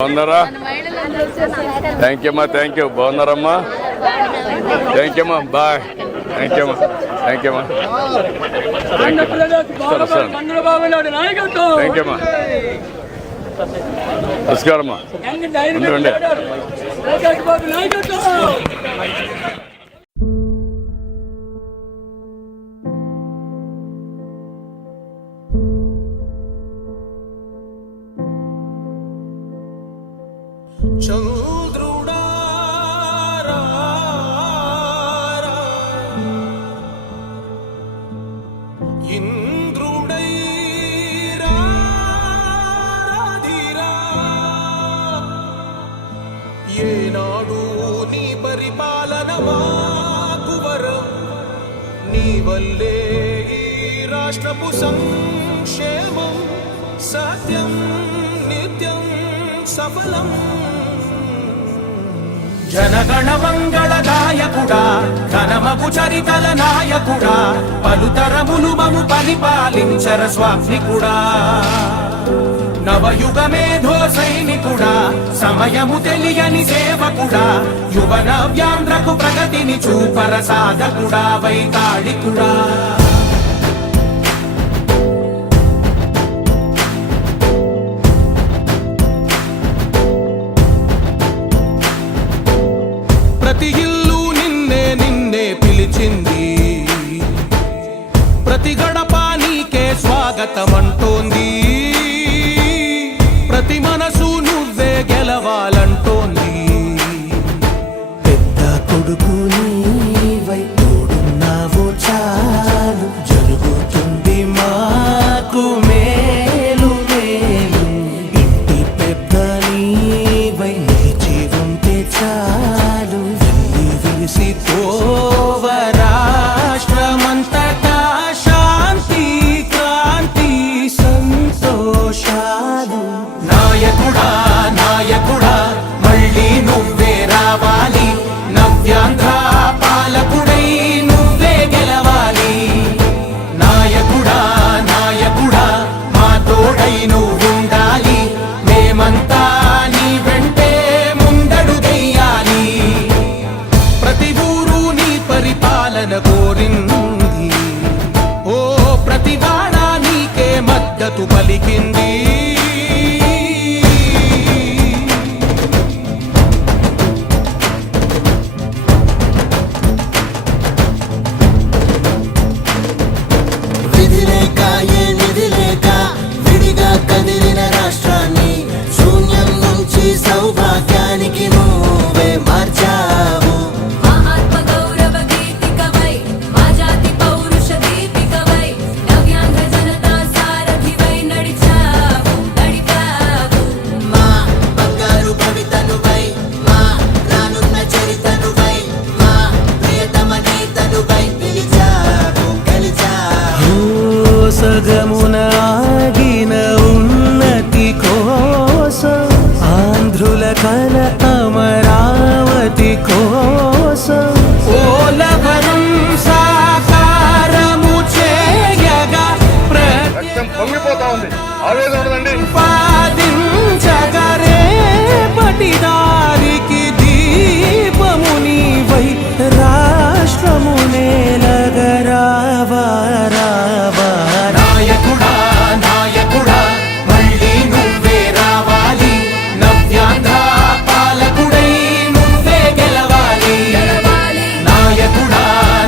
బాగున్నారా? Thank you అమ్మా, thank you. బాగున్నారమ్మా? థ్యాంక్ యూ అమ్మా, బాయ్. థ్యాంక్ యూ అమ్మా, థ్యాంక్ యూ అమ్మా, థ్యాంక్ యూ అమ్మా. నమస్కారం అమ్మా. ఉండండి. చంద్రుడా ఇంద్రుడై రాధిరా ఏనాడు నీ పరిపాలన మాకు వరం నీ వల్లే ఈ రాష్ట్రపు సంక్షేమం సత్యం నిత్యం సఫలం జనగణ మంగళ గాయకుడా ఘనమగు చరితల నాయకుడా పలుతరములు మము పరిపాలించర స్వామికుడా నవయుగ మేధో సైనికుడా సమయము తెలియని సేవకుడా యువ నవ్యాంధ్రకు ప్రగతిని చూపర సాధకుడా వైతాళికుడా ప్రతి ఇల్లు నిన్నే నిన్నే పిలిచింది ప్రతి గడప నీకే స్వాగతమంటోంది ప్రతి మనసు నువ్వే గెలవాలంటోంది పెద్ద కొడుకు నీవై తోడున్నావో చాలు జరుగుతుంది మాకు మేలు మేలు ఇంటి పెద్ద నీవై నిలిచి ఉంటే చాలు విరిసి పోవ రాష్ట్రమంతటా శాంతి క్రాంతి సంతోషాలు నాయకుడా నాయకుడా మళ్ళీ నువ్వే రావాలి నవ్యాంధ్ర పాలకుడై నువ్వే గెలవాలి నాయకుడా నాయకుడా మా తోడై నువ్వుండాలి మేమంతా నీ వెంటే ముందడుగెయ్యాలి ప్రతి ఊరు నీ పరిపాలన కోరింది ఓ ప్రతివాడ నీకే మద్దతు పలికింది విధి లేక ఏ నిధి లేక విడిగా కదిలిన రాష్ట్రాన్ని శూన్యం నుంచి సౌభాగ్యానికి నువ్వే మార్చావు ఆత్మ గౌరవ గీతికవై మా జాతి పౌరుష దీపికవై నవ్యాంధ్ర జనతా సారథివై నడిచావు మా బంగారు భవితనువై మా రానున్న చరితనువై మా ప్రియతమ నేతనువై పిలిచావు గెలిచావు సగమున ఆగిన ఉన్నతి కోసం ఆంధ్రుల కల అమరావతి కోసం ఓలవరం సాకారము చేయగా రక్తం పొంగిపోతా ఉంది, ఆవేదన ఉండదండి. ప్రతిపాదించగరే పటిదారికి దీపము నీవై రాష్ట్రము నేలగరావా రావా నాయకుడా నాయకుడా మళ్ళీ నువ్వే రావాలి నవ్యాంధ్ర పాలకుడై నువ్వే గెలవాలి నాయకుడా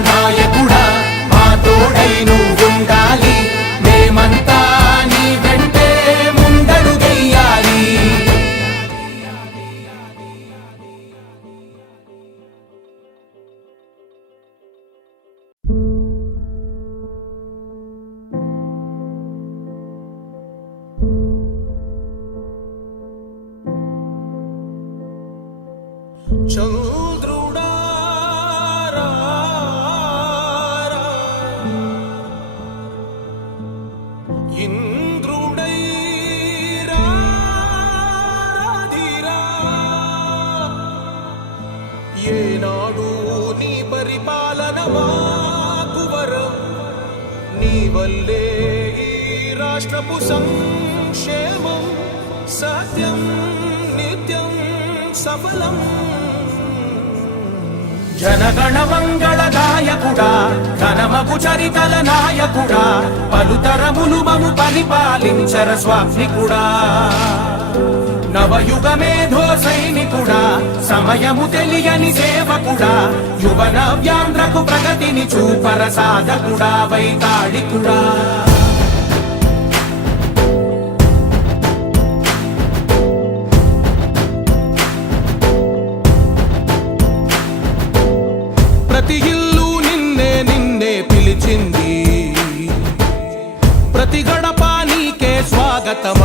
నాయకుడా మా తోడై నువ్వుండాలి మేమంతా నీ వెంటే ముందడుగెయ్యాలి చంద్రుడా ఇంద్రుడై రాధిరా ఏనాడు నీ పరిపాలన మాకు వరం నీ వల్లే ఈ రాష్ట్రపు సంక్షేమం సత్యం సఫలం జనగణ మంగళదాయకుడా ఘనమగు చరితల నాయకుడా పలుతరములు మము పరిపాలించర స్వామికుడా నవయుగ మేధో సైనికుడా సమయము తెలియని సేవకుడా యువన వ్యాంధ్రకు ప్రగతిని చూపర సాధకుడా వైతాళికుడా ప్రతి ఇల్లు నిన్నే నిన్నే పిలిచింది ప్రతి గడప నీకే స్వాగతం